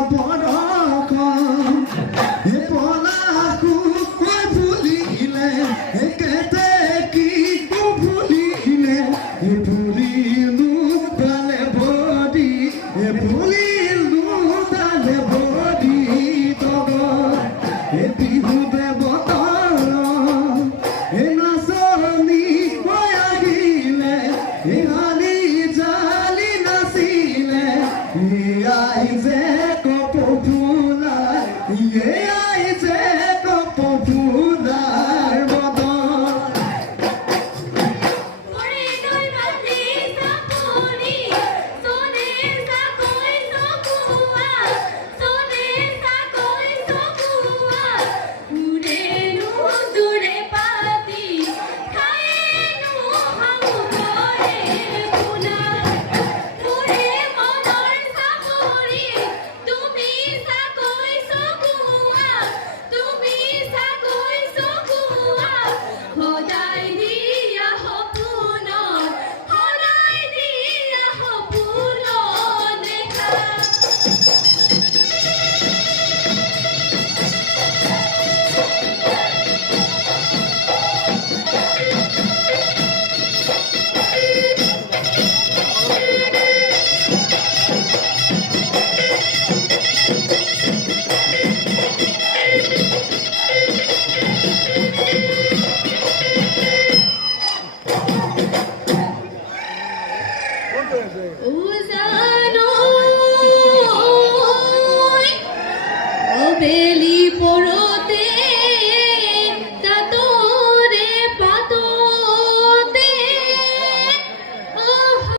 un উজানো